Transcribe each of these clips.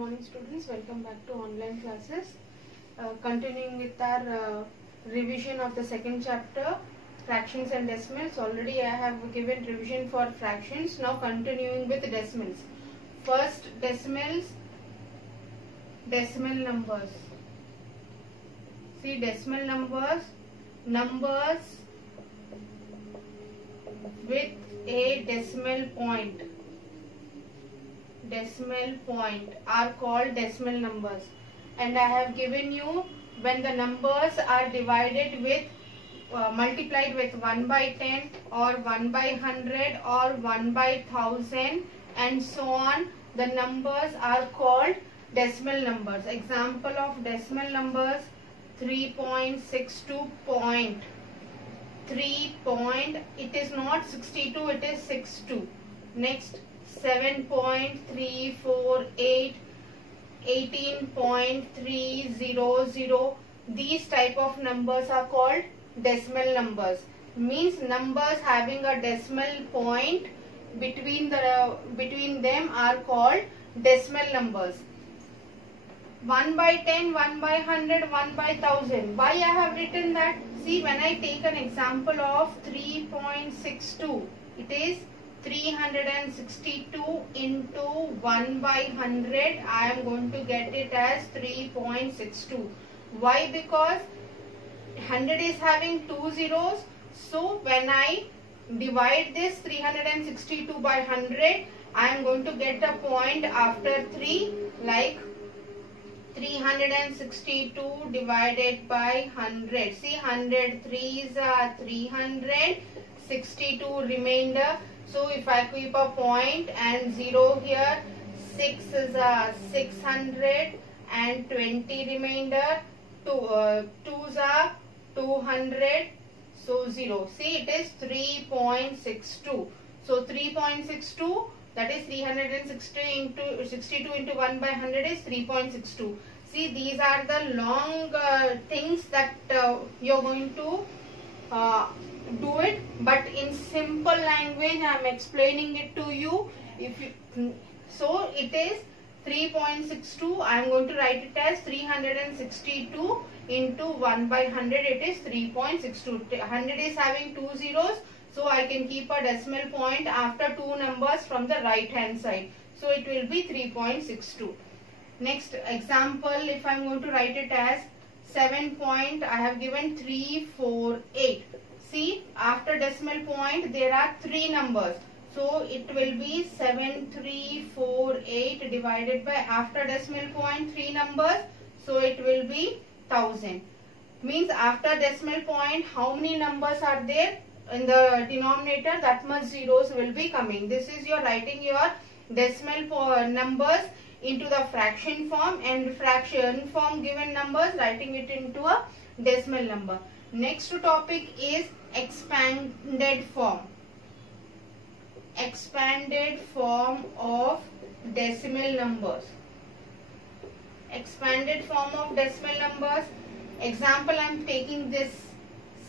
morning students, welcome back to online classes. Continuing with our revision of the second chapter, fractions and decimals. Already I have given revision for fractions. Now continuing with decimals. First decimals, decimal numbers. See, decimal numbers, numbers with a decimal point are called decimal numbers, and I have given you when the numbers are divided with multiplied with 1 by 10 or 1 by 100 or 1 by 1000 and so on, the numbers are called decimal numbers. Example of decimal numbers: 3.62 point 3 point, it is not 62, it is 62. Next, 7.348, 18.300. These type of numbers are called decimal numbers. Means numbers having a decimal point between them are called decimal numbers. 1 by 10, 1 by 100, 1 by 1000. Why I have written that? See, when I take an example of 3.62, it is 362 into 1 by 100. I am going to get it as 3.62. Why? Because 100 is having 2 zeros. So when I divide this 362 by 100, I am going to get a point after 3, like 362 divided by 100. See, 100 3s are 300, 62 remainder. So if I keep a point and 0 here, 6 is 600 and 20 remainder, 2s are 200, so 0. See, it is 3.62. So 3.62, that is 62 into 1 by 100 is 3.62. See, these are the long things that you are going to do it, but in simple language I am explaining it to you. So it is 3.62. I am going to write it as 362 into 1 by 100. It is 3.62. 100 is having 2 zeros, so I can keep a decimal point after 2 numbers from the right hand side. So it will be 3.62. Next example, if I am going to write it as 7 point, I have given 348. See, after decimal point there are 3 numbers. So it will be 7348 divided by, after decimal point 3 numbers. So it will be 1000. Means after decimal point how many numbers are there in the denominator, that much zeros will be coming. This is your writing your decimal numbers into the fraction form, and fraction form given numbers writing it into a decimal number. Next topic is expanded form. Expanded form of decimal numbers. Expanded form of decimal numbers. Example, I am taking this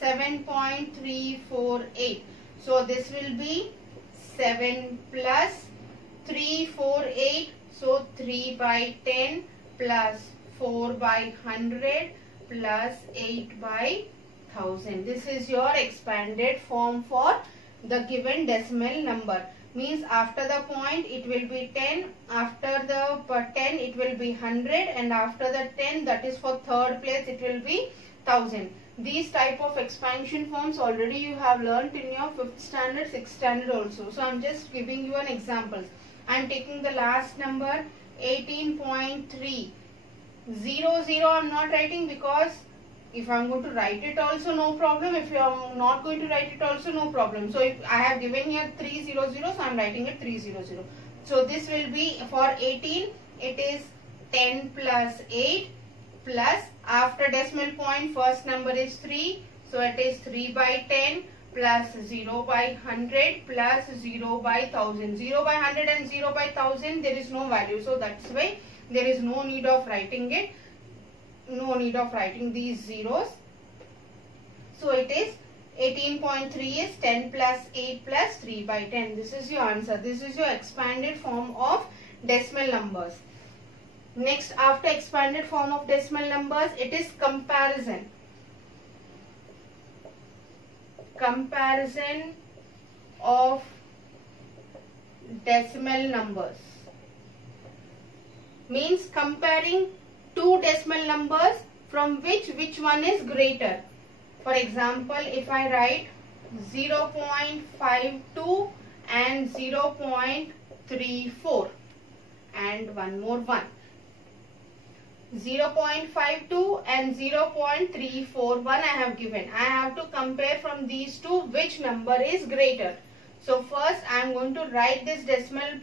7.348. So this will be 7 plus 348. So 3 by 10 plus 4 by 100 plus 8 by 1000. This is your expanded form for the given decimal number. Means after the point it will be 10, after the 10 it will be 100, and after the 10, that is for third place, it will be 1000. These type of expansion forms already you have learnt in your 5th standard, 6th standard also. So I am just giving you an examples. I am taking the last number 18.300. I am not writing, because if I am going to write it also no problem, if you are not going to write it also no problem. So if I have given here 300, so I am writing it 300. So this will be for 18, it is 10 plus 8 plus, after decimal point first number is 3, so it is 3 by 10 plus 0 by 100 plus 0 by 1000. 0 by 100 and 0 by 1000, there is no value. So that's why there is no need of writing it. No need of writing these zeros. So it is 18.3 is 10 plus 8 plus 3 by 10. This is your answer. This is your expanded form of decimal numbers. Next, after expanded form of decimal numbers, it is comparison. Comparison of decimal numbers means comparing two decimal numbers from which one is greater. For example, if I write 0.52 and 0.34 and one more one. 0.52 and 0.341 I have given. I have to compare from these two which number is greater. So first I am going to write this decimal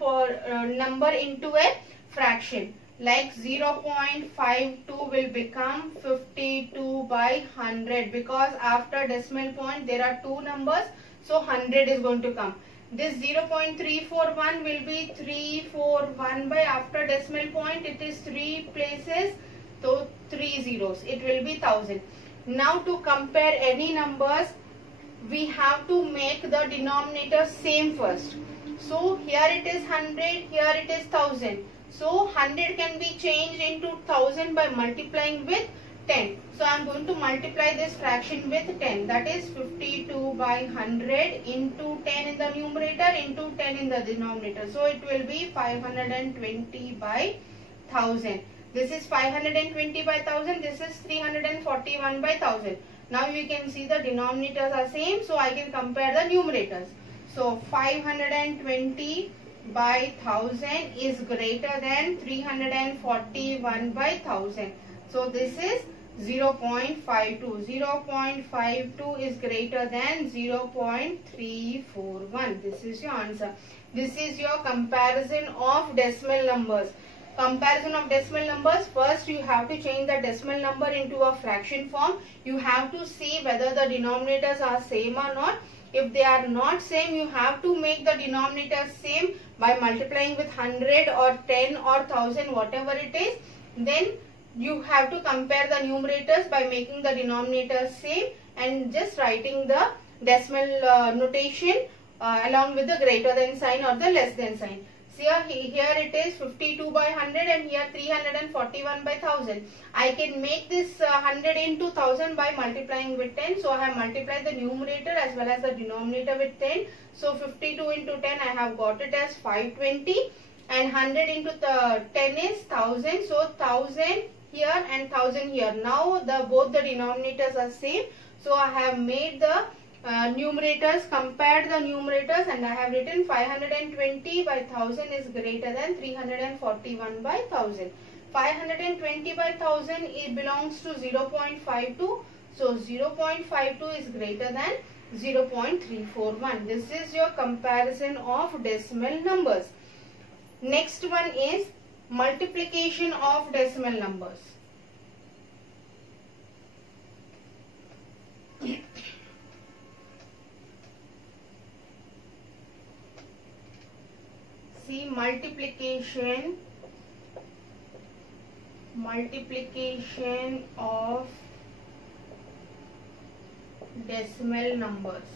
number into a fraction. Like 0.52 will become 52 by 100, because after decimal point there are two numbers, so 100 is going to come. This 0.341 will be 341 by, after decimal point it is 3 places, so 3 zeros, it will be 1000. Now to compare any numbers, we have to make the denominator same first. So here it is 100, here it is 1000. So 100 can be changed into 1000 by multiplying with 10. So I am going to multiply this fraction with 10. That is 52 by 100 into 10 in the numerator into 10 in the denominator. So it will be 520 by 1000. This is 520 by 1000. This is 341 by 1000. Now you can see the denominators are same. So I can compare the numerators. So 520 by 1000 is greater than 341 by 1000. So this is 0.52. 0.52 is greater than 0.341. This is your answer. This is your comparison of decimal numbers. Comparison of decimal numbers. First you have to change the decimal number into a fraction form. You have to see whether the denominators are same or not. If they are not same, you have to make the denominator same by multiplying with 100 or 10 or 1000, whatever it is. Then you have to compare the numerators by making the denominators same and just writing the decimal notation along with the greater than sign or the less than sign. See here it is 52 by 100 and here 341 by 1000. I can make this 100 into 1000 by multiplying with 10. So I have multiplied the numerator as well as the denominator with 10. So 52 into 10 I have got it as 520 and 100 into 10 is 1000. So 1000 here and 1000 here. Now both the denominators are same. So I have made the numerators, compared the numerators, and I have written 520 by 1000 is greater than 341 by 1000. 520 by 1000 it belongs to 0.52. So 0.52 is greater than 0.341. This is your comparison of decimal numbers. Next one is multiplication of decimal numbers. See, multiplication of decimal numbers.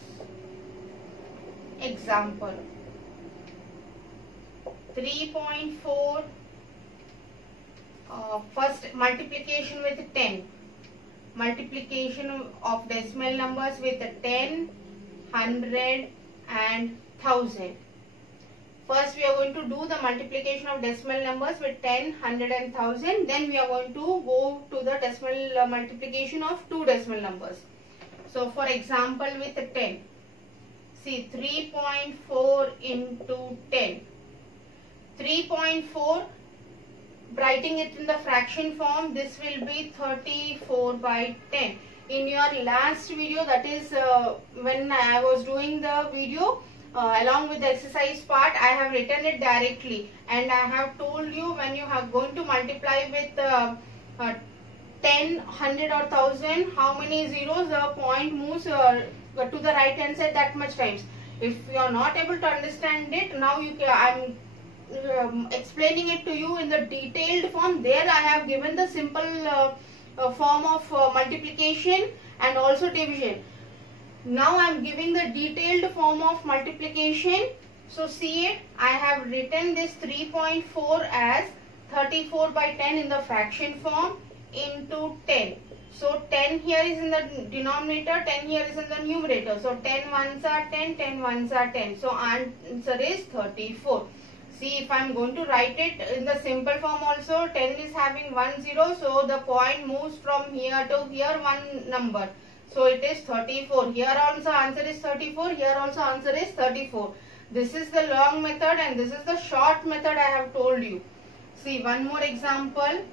Example, 3.4, first multiplication with 10. Multiplication of decimal numbers with 10, 100 and 1000. First we are going to do the multiplication of decimal numbers with 10, 100 and 1000. Then we are going to go to the decimal multiplication of two decimal numbers. So for example with 10. See, 3.4 into 10. 3.4, writing it in the fraction form, this will be 34 by 10. In your last video, that is when I was doing the video, along with the exercise part, I have written it directly, and I have told you when you are going to multiply with 10, 100 or 1000, how many zeros the point moves to the right hand side that much times. If you are not able to understand it, now I am explaining it to you in the detailed form. There I have given the simple form of multiplication and also division. Now I am giving the detailed form of multiplication. So see it, I have written this 3.4 as 34 by 10 in the fraction form into 10. So 10 here is in the denominator, 10 here is in the numerator. So 10 ones are 10, 10 ones are 10. So answer is 34. See, if I am going to write it in the simple form also, 10 is having 1 0. So the point moves from here to here one number. So it is 34. Here also answer is 34. Here also answer is 34. This is the long method and this is the short method I have told you. See, one more example.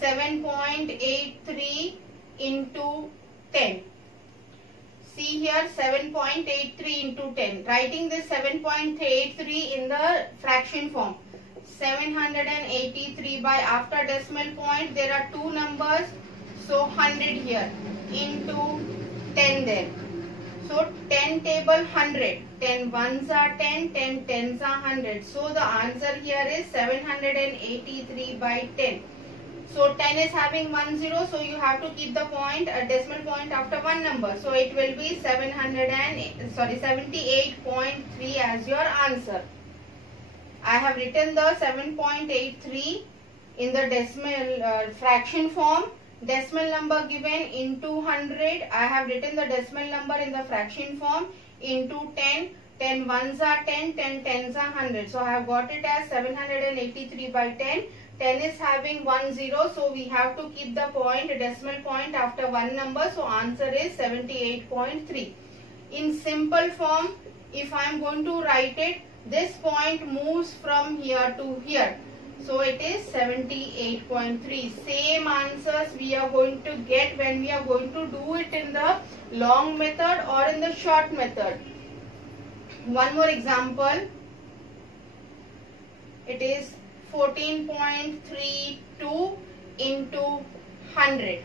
7.83 into 10. See here 7.83 into 10. Writing this 7.83 in the fraction form. 783 by after decimal point there are two numbers. So 100 here into 10 there. So 10 table 100. 10 ones are 10, 10 tens are 100. So the answer here is 783 by 10. So 10 is having 1 0, so you have to keep the point, a decimal point after one number. So it will be 78.3 as your answer. I have written the 7.83 in the decimal fraction form. Decimal number given into 100. I have written the decimal number in the fraction form into 10. 10 ones are 10, 10 tens are 100. So I have got it as 783 by 10. 10 is having 1 0, so we have to keep the point, decimal point after one number. So answer is 78.3. In simple form, if I am going to write it, this point moves from here to here. So it is 78.3. Same answers we are going to get when we are going to do it in the long method or in the short method. One more example. It is 14.32 into 100.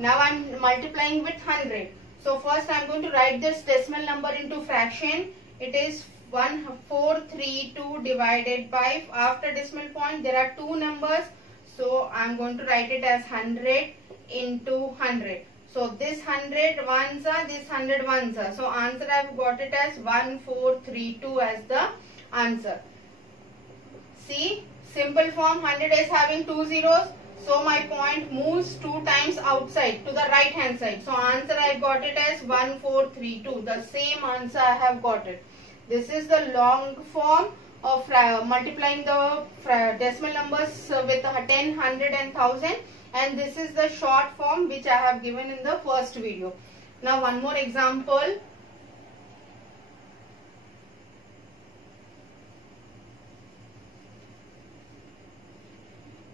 Now I am multiplying with 100. So first I am going to write this decimal number into fraction. It is 1432 divided by, after decimal point there are two numbers. So I am going to write it as 100 into 100. So this 100 ones are, this 100 ones are. So answer I have got it as 1432 as the answer. See, simple form, 100 is having two zeros. So my point moves two times outside to the right hand side. So answer I got it as 1432. The same answer I have got it. This is the long form of multiplying the decimal numbers with 10, 100 and 1000. And this is the short form which I have given in the first video. Now one more example.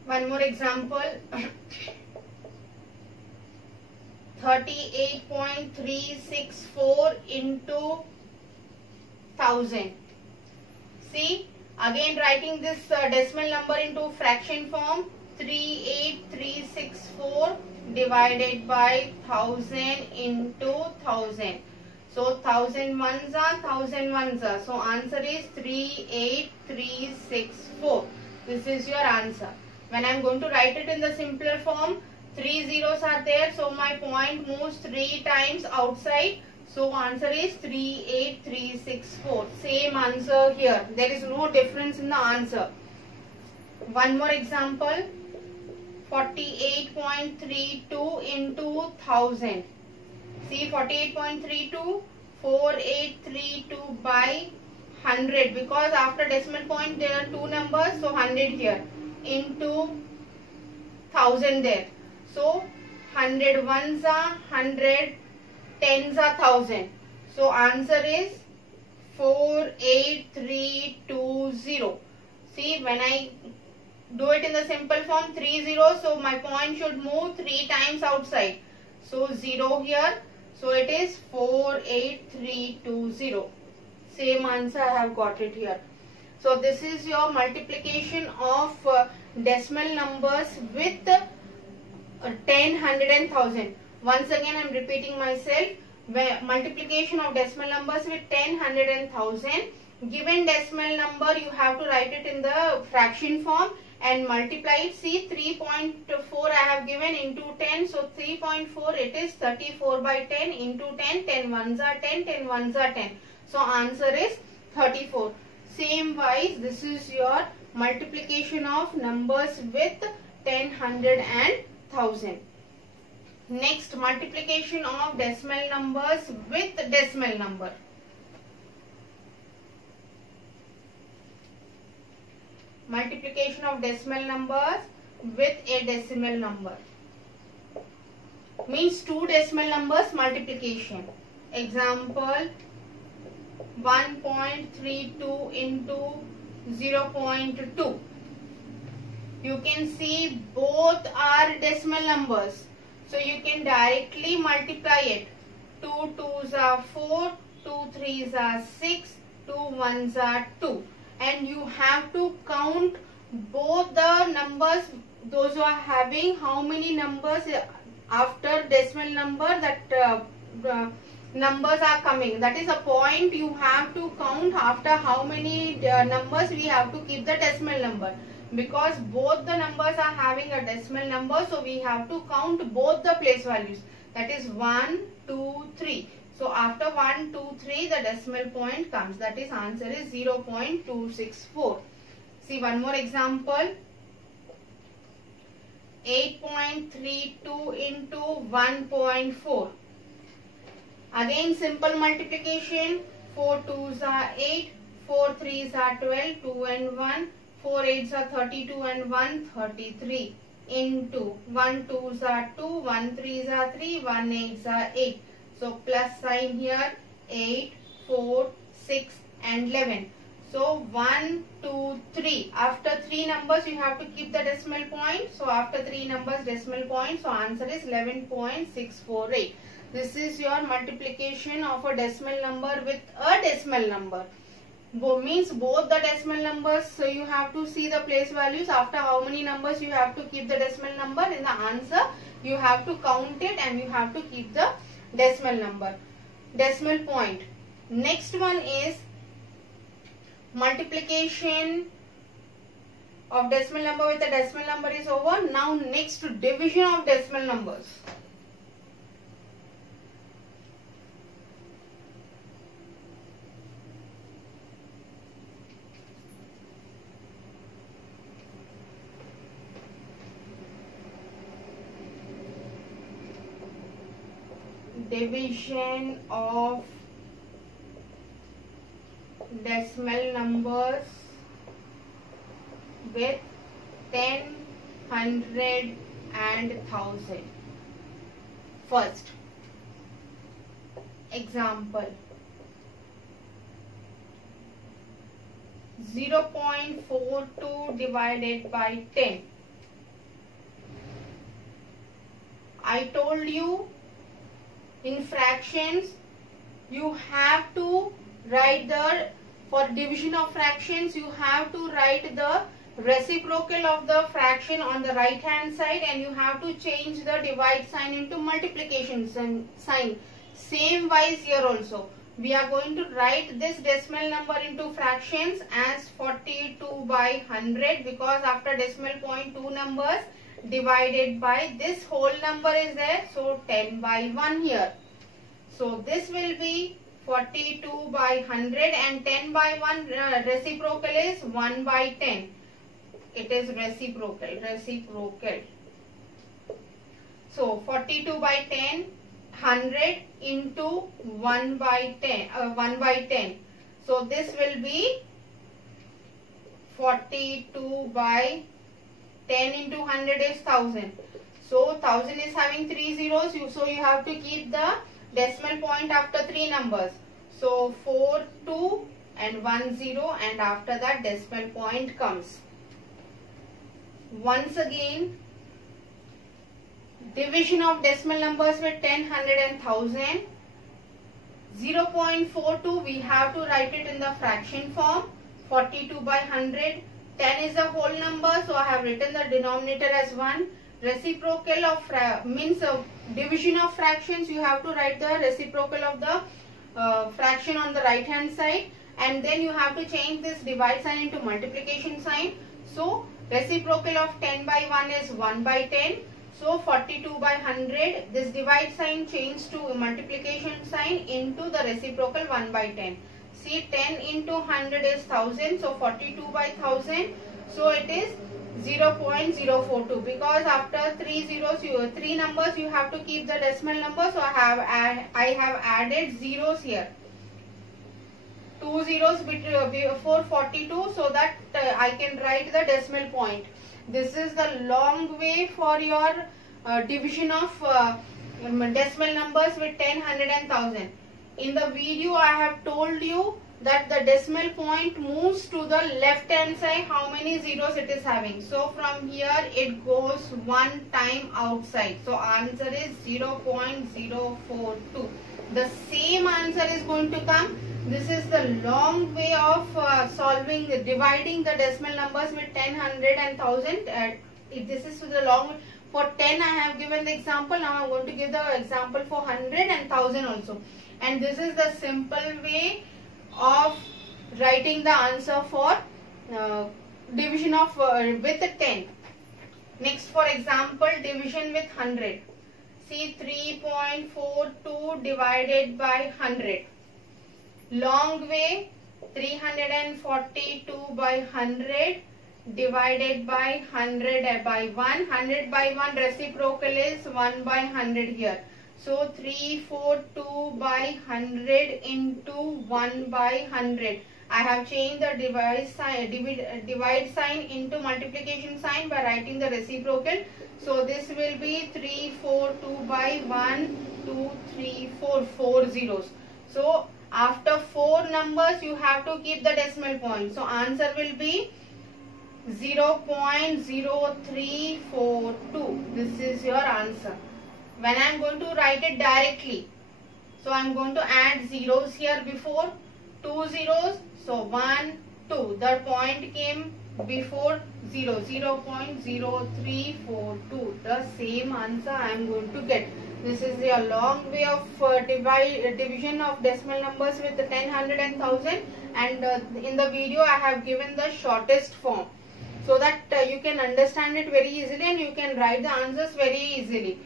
One more example. 38.364 into 1000. See, again writing this decimal number into fraction form. 38364 divided by 1000 into 1000. So 1000 ones are, 1000 ones are. So answer is 38364. This is your answer. When I am going to write it in the simpler form, 3 zeros are there. So my point moves 3 times outside. So answer is 38364. Same answer here. There is no difference in the answer. One more example. 48.32 into 1000. See, 48.32, 4832 by 100. Because after decimal point there are two numbers. So 100 here. Into 1000 there. So 100 ones are 100, tens are 1000. So answer is 48320. See, when I do it in the simple form, 3 zeros, so my point should move 3 times outside. So 0 here. So it is 48320. Same answer I have got it here. So this is your multiplication of decimal numbers with 10, 100 and 1000. Once again I am repeating myself. Multiplication of decimal numbers with 10, 100 and 1000. Given decimal number you have to write it in the fraction form and multiply it. See, 3.4 I have given into 10. So 3.4 it is 34 by 10 into 10. 10 ones are 10, 10 ones are 10. So answer is 34. Same wise, this is your multiplication of numbers with 10, 100 and 1000. Next, multiplication of decimal numbers with decimal number. Multiplication of decimal numbers with a decimal number. Means two decimal numbers multiplication. Example, 1.32 into 0.2. You can see both are decimal numbers. So you can directly multiply it. 2 2s are 4, 2 3s are 6, 2 1s are 2. And you have to count both the numbers, those who are having how many numbers after decimal number that numbers are coming. That is a point you have to count after how many numbers we have to keep the decimal number. Because both the numbers are having a decimal number, so we have to count both the place values. That is 1, 2, 3. So after 1, 2, 3 the decimal point comes. That is answer is 0.264. See one more example. 8.32 into 1.4. Again simple multiplication. 4 2s are 8, 4 3s are 12, 2 and 1. 4 8s are 32 and 1 33 into 1 2s are 2, 1 3s are 3, 1 8s are 8. So plus sign here 8, 4, 6 and 11. So 1, 2, 3. After 3 numbers you have to keep the decimal point. So after 3 numbers decimal point. So answer is 11.648. This is your multiplication of a decimal number with a decimal number. Means both the decimal numbers, so you have to see the place values. After how many numbers you have to keep the decimal number. In the answer you have to count it and you have to keep the decimal number, decimal point. Next one is multiplication of decimal number with a decimal number is over. Now next, division of decimal numbers. Division of decimal numbers with 10, 100 and 1000. First example, 0.42 divided by 10. I told you in fractions you have to write for division of fractions you have to write the reciprocal of the fraction on the right hand side and you have to change the divide sign into multiplication sign. Same wise here also. We are going to write this decimal number into fractions as 42 by 100 because after decimal point 2 numbers divided by this whole number is there. So 10 by 1 here. So this will be 42 by 100 and 10 by 1 reciprocal is 1 by 10. It is reciprocal. So 42 by 10, 100 into 1 by 10. So this will be 42 by 10 into 100 is 1000. So 1000 is having 3 zeros. So you have to keep the decimal point after 3 numbers. So 4, 2 and 1 0 and after that decimal point comes. Once again, division of decimal numbers with 10, 100 and 1000. 0.42 we have to write it in the fraction form. 42 by 100. 10 is the whole number, so I have written the denominator as 1. Reciprocal of means division of fractions, you have to write the reciprocal of the fraction on the right hand side and then you have to change this divide sign into multiplication sign. So reciprocal of 10 by 1 is 1 by 10. So 42 by 100, this divide sign changed to multiplication sign into the reciprocal 1 by 10. See, 10 into 100 is 1000. So 42 by 1000. So it is 0.042, because after three numbers you have to keep the decimal number. So I have added zeros here. 2 zeros before 42, so that I can write the decimal point. This is the long way for your division of decimal numbers with 10, 100 and 1000. In the video I have told you that the decimal point moves to the left hand side how many zeros it is having. So from here it goes one time outside. So answer is 0.042. The same answer is going to come. This is the long way of dividing the decimal numbers with 10, 100 and 1000. This is the long. For 10 I have given the example. Now I am going to give the example for 100 and 1000 also. And this is the simple way of writing the answer for division of with 10. Next, for example, division with 100. See, 3.42 divided by 100. Long way, 342 by 100 divided by 100 by 1. 100 by 1 reciprocal is 1 by 100 here. So 342 by 100 into 1 by 100. I have changed the divide sign into multiplication sign by writing the reciprocal. So this will be 342 by 1, 2, 3, 4, 4 zeros. So after 4 numbers you have to keep the decimal point. So answer will be 0.0342. This is your answer. When I am going to write it directly, so I am going to add zeros here before, 2 zeros, so 1, 2, the point came before 0, 0.0342, the same answer I am going to get. This is a long way of division of decimal numbers with the 10, 100 and 1000, and in the video I have given the shortest form, so that you can understand it very easily and you can write the answers very easily.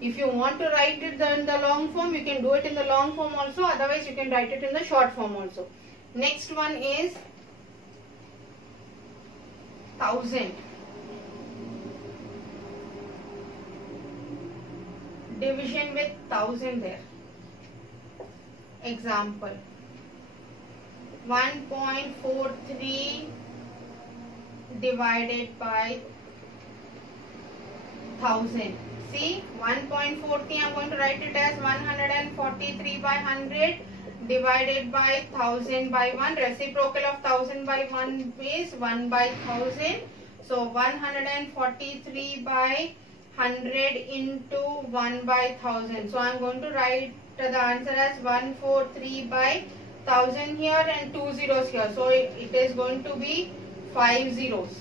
If you want to write it in the long form, you can do it in the long form also. Otherwise, you can write it in the short form also. Next one is 1000. Division with 1000 there. Example. 1.43 divided by 1000. See, 1.43 I am going to write it as 143 by 100 divided by 1000 by 1. Reciprocal of 1000 by 1 is 1 by 1000. So 143 by 100 into 1 by 1000. So I am going to write the answer as 143 by 1000 here and 2 zeros here. So it is going to be 5 zeros.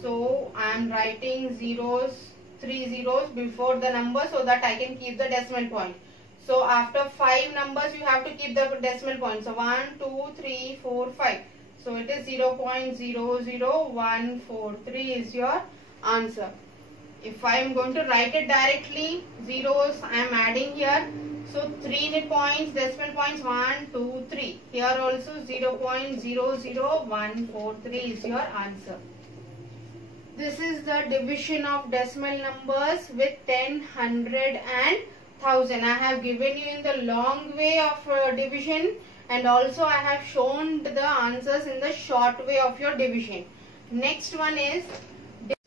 So I am writing 3 zeros before the number so that I can keep the decimal point. So after 5 numbers you have to keep the decimal point. So 1, 2, 3, 4, 5. So it is 0.00143 is your answer. If I am going to write it directly, zeros I am adding here. So 3 points, decimal points 1, 2, 3. Here also 0.00143 is your answer. This is the division of decimal numbers with 10, 100 and 1000. I have given you in the long way of division, and also I have shown the answers in the short way of your division. Next one is,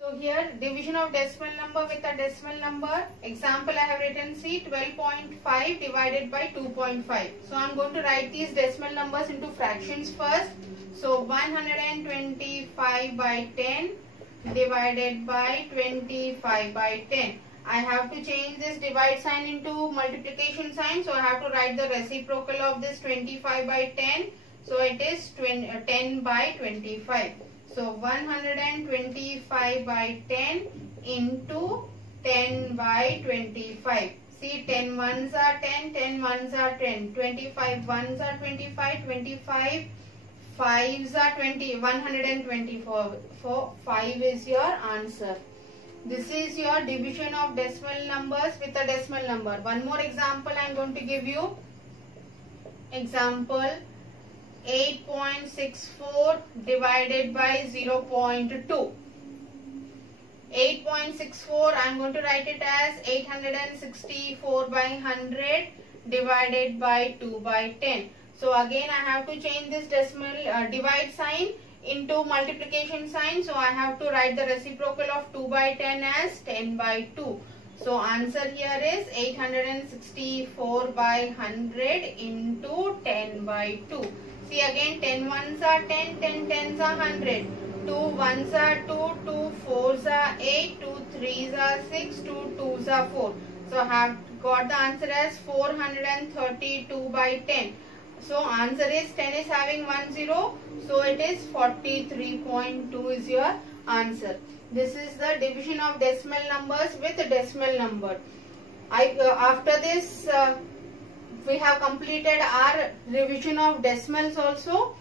so here division of decimal number with a decimal number. Example I have written, see, 12.5 divided by 2.5. So I am going to write these decimal numbers into fractions first. So 125 by 10 divided by 25 by 10. I have to change this divide sign into multiplication sign. So I have to write the reciprocal of this 25 by 10. So it is 10 by 25. So 125 by 10 into 10 by 25. See, 10 ones are 10, 10 ones are 10, 25 ones are 25, 25 5s are 20, 124. So 5 is your answer. This is your division of decimal numbers with a decimal number. One more example I am going to give you. Example 8.64 divided by 0.2. 8.64, I am going to write it as 864 by 100 divided by 2 by 10. So again I have to change this decimal divide sign into multiplication sign. So I have to write the reciprocal of 2 by 10 as 10 by 2. So answer here is 864 by 100 into 10 by 2. See again, 10 ones are 10, 10 tens are 100. 2 ones are 2, 2 fours are 8, 2 threes are 6, 2 twos are 4. So I have got the answer as 432 by 10. So answer is 10 is having 1 0. So it is 43.2 is your answer. This is the division of decimal numbers with decimal number. After this we have completed our revision of decimals also.